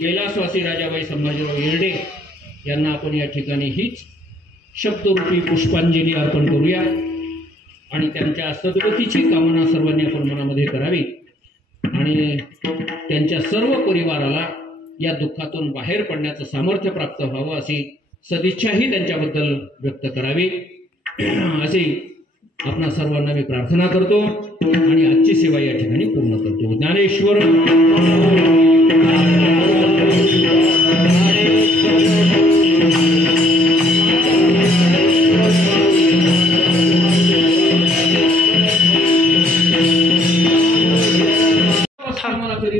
कैलासवासी राजाबाई संभाजीराव येर्डे यांना आपण या ठिकाणी हीच शब्दरूपी पुष्पांजली अर्पण करूया आणि त्यांच्या सद्गतीची कामना सर्वांनी आपण मनामध्ये करावी आणि त्यांच्या सर्व परिवाराला या दुःखातून बाहेर पडण्याचं सामर्थ्य प्राप्त व्हावं अशी सदिच्छाही त्यांच्याबद्दल व्यक्त करावी अशी आपणा सर्वांना मी प्रार्थना करतो आणि आजची सेवा या ठिकाणी पूर्ण करतो. ज्ञानेश्वर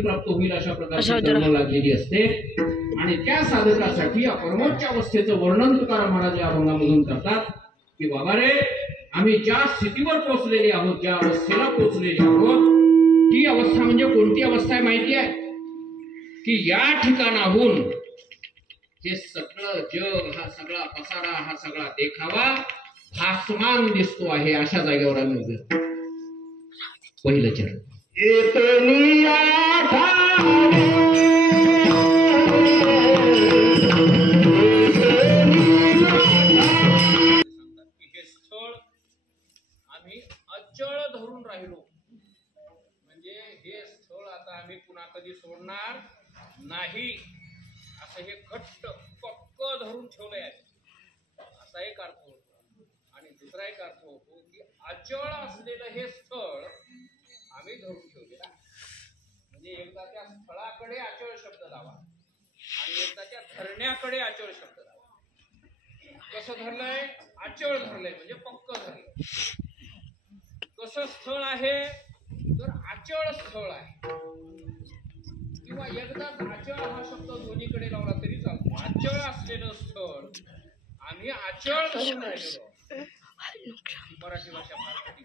प्राप्त होईल अशा प्रकारची कर्म लागलेली असते आणि त्या साधकासाठी या परमोच्च अवस्थेचं वर्णन तुकाराम महाराज या अभंगामधून करतात की बाबा रे, आम्ही ज्या स्थितीवर पोहोचलेले आहोत, ज्या अवस्थेला पोहोचलेले आहोत, ती अवस्था म्हणजे कोणती अवस्था आहे माहिती आहे की या ठिकाणाहून हे सगळं जग, हा सगळा पसारा, हा सगळा देखावा भासमान दिसतो आहे अशा जागेवर आम्ही उभे. पहिलं चरण अचळ धरून राहिलो म्हणजे हे स्थळ आता आम्ही पुन्हा कधी सोडणार नाही असं हे घट्ट पक्क धरून ठेवलंय असा एक अर्थ होतो. आणि दुसरा एक अर्थ होतो की अचळ असलेलं हे स्थळ आम्ही धरून ठेवलेलं आहे. म्हणजे एकदा त्या स्थळाकडे अचळ शब्द लावा आणि एकदा त्या धरण्याकडे अचळ शब्द लावा. कसं धरलंय? अचळ धरलंय म्हणजे पक्क धरलंय. कसं स्थळ आहे तर अचळ स्थळ आहे किंवा एकदा अचळ हा शब्द दोन्हीकडे लावला तरी चालतो. अचळ असलेलं स्थळ आम्ही अचळ धरून राहिलेलो. मराठी भाषा फार कधी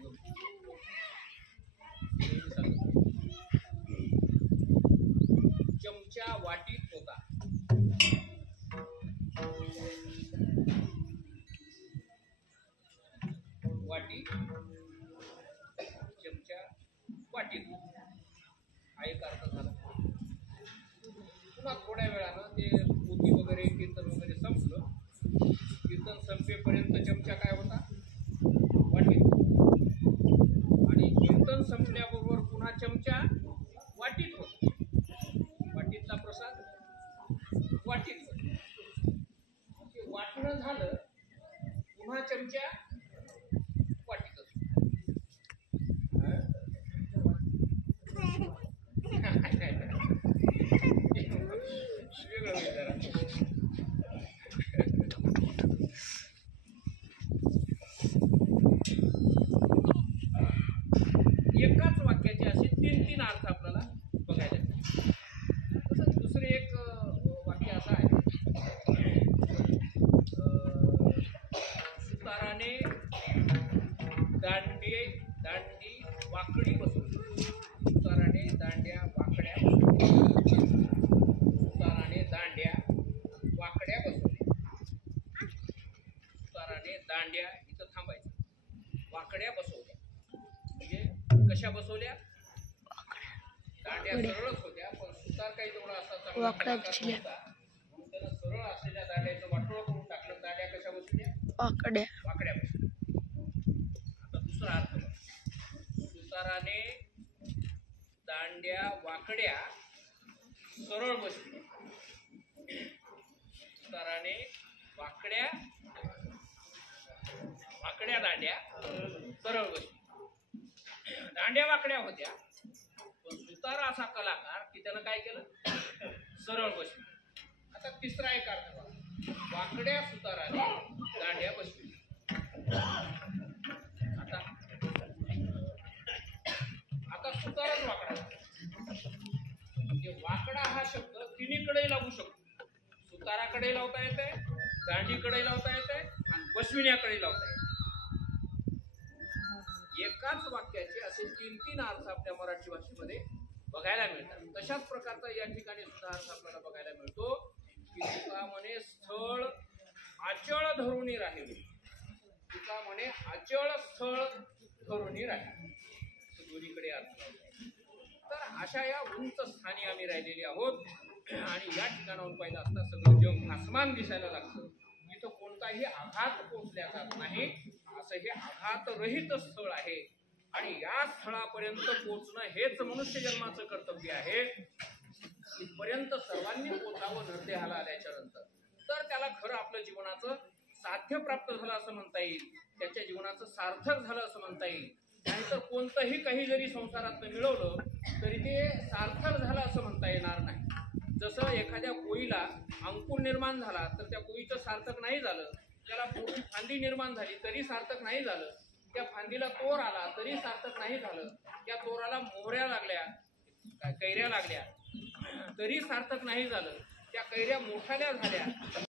चमचा वाटीत होता. वाटी चमचा वाटीत हा एक अर्थ झाला. पुन्हा थोड्या वेळानं ते पोथी वगैरे कीर्तन वगैरे संपलं. कीर्तन संपेपर्यंत चमचा काय होता? वाटीत. आणि कीर्तन संपल्याबरोबर पुन्हा चमचा वाटीत होता. वाटीतला प्रसाद वाटीत होता. वाटणं झालं पुन्हा चमचा एकाच वाक्याचे असे तीन तीन अर्थ आपल्याला बघायला मिळतात. तसंच दुसरे एक वाक्य असं आहे, सुताराने दांडी वाकडी बसवली. सुताराने दांड्या वाकड्या सुताराने दांड्या वाकड्या बसवल्या. सुताराने दांड्या इथं थांबायचं. वाकड्या बसवल्या म्हणजे कशा बसवल्या? दांड्या सरळच होत्या पण सुतार काही तेवढा असा चांगला होता म्हणून त्यानं सरळ असलेल्या दांड्याचं वाटोळं करून टाकलं. दांड्या कशा बसवल्या? वाकड्या बसवल्या. आता दुसरा अर्थ, सुताराने दांड्या वाकड्या सरळ बसवल्या. सुताराने वाकड्या दांड्या सरळ बसवल्या. दांड्या वाकड्या होत्या पण सुतारा असा कलाकार की त्यानं काय केलं? सरळ बसवली. आता तिसरा एक अर्थ बघा, वाकड्या सुताराने दांड्या बसवली. आता सुताराच वाकडा. वाकडा हा शब्द तिन्हीकडे लावू शकतो. सुताराकडे लावता येते, दांडीकडे लावता येते आणि बसविण्याकडे लावता येते. एकाच वाक्याचे असे तीन तीन अर्थ आपल्या मराठी भाषेमध्ये बघायला मिळतात. तशाच प्रकारचा या ठिकाणी सुद्धा अर्थ आपल्याला बघायला मिळतो की तुका म्हणे स्थळ अचळ धरुणी राहिले. तुका म्हणे अचळ स्थळ धरुणी राहिले. दोन्हीकडे अर्थ. तर अशा या उंच स्थानी आम्ही राहिलेले आहोत आणि या ठिकाणाहून पाहिलं असता सगळं जग भासमान दिसायला लागतं. इथं कोणताही आघात पोचल्या जात नाही, असं हे आघातरहित स्थळ आहे. आणि या स्थळापर्यंत पोचणं हेच मनुष्य जन्माचं कर्तव्य आहे. इथपर्यंत सर्वांनी पोचावं नरदेहाला आल्याच्या नंतर, तर त्याला खरं आपलं जीवनाचं साध्य प्राप्त झालं असं म्हणता येईल, त्याच्या जीवनाचं सार्थक झालं असं म्हणता येईल. नाहीतर कोणतंही काही जरी संसारात मिळवलं तरी ते सार्थक झालं असं म्हणता येणार नाही. जसं एखाद्या कोळीला अंकुर निर्माण झाला तर त्या कोळीचं सार्थक नाही झालं, त्याला मोठी फांदी निर्माण झाली तरी सार्थक नाही झालं, त्या फांदीला तोर आला तरी सार्थक नाही झालं, त्या तोराला मोहऱ्या लागल्या, कैऱ्या लागल्या तरी सार्थक नाही झालं, त्या कैऱ्या मोठाल्या झाल्या